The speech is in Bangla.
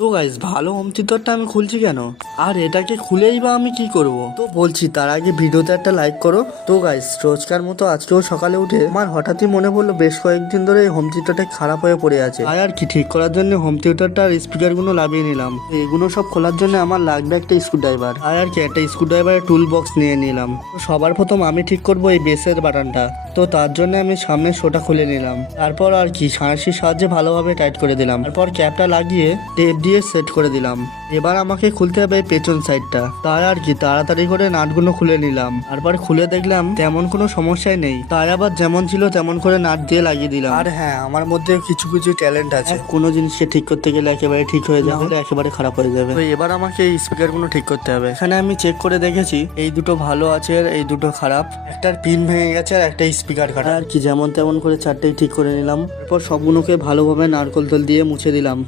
তো গাইস ভালো হোম থিয়েটারটা আমি খুলছি কেন, আর এটাকে খুলেই বা আমি কি করব? তো বলছি তার আগে ভিডিওতে একটা লাইক করো। তো গাইস রোজকার মতো আজকেও সকালে উঠে আমার হঠাৎই মনে পড়লো বেশ কয়েকদিন ধরে এই হোম থিয়েটারটা খারাপ হয়ে পড়ে আছে, তাই আর কি ঠিক করার জন্য হোম থিয়েটারটা আর স্পিকার গুলো লাগিয়ে নিলাম। এগুলো সব খোলার জন্য আমার লাগবে একটা স্ক্রুড্রাইভার, আর আর কি একটা স্ক্রুড্রাইভারের টুল বক্স নিয়ে নিলাম। তো সবার প্রথম আমি ঠিক করব এই বেসের বাটনটা। তো তার জন্য আমি সামনের শোটা খুলে নিলাম, তারপর আর কি সাঁড়শির সাহায্যে ভালোভাবে টাইট করে দিলাম, তারপর ক্যাপটা লাগিয়ে টেপ দিয়ে সেট করে দিলাম। এবার আমাকে খুলতে হবে পেছন সাইডটা, তাই আর কি তাড়াতাড়ি করে নাটগুলো খুলে নিলাম। তারপর খুলে দেখলাম তেমন কোনো সমস্যাই নেই, তাই আবার যেমন ছিল তেমন করে নাট দিয়ে লাগিয়ে দিলাম। আর হ্যাঁ, আমার মধ্যে কিছু কিছু ট্যালেন্ট আছে, কোনো জিনিসকে ঠিক করতে গেলে একেবারে ঠিক হয়ে যাবে, একেবারে খারাপ হয়ে যাবে। তো এবার আমাকে এই স্পিকারগুলো ঠিক করতে হবে। এখানে আমি চেক করে দেখেছি এই দুটো ভালো আছে আর এই দুটো খারাপ, একটার পিন ভেঙে গেছে আর একটা স্পিকার কাটা। আর কি যেমন তেমন করে চারটেই ঠিক করে নিলাম, তারপর সবগুলোকে ভালোভাবে নারকোল তেল দিয়ে মুছে দিলাম।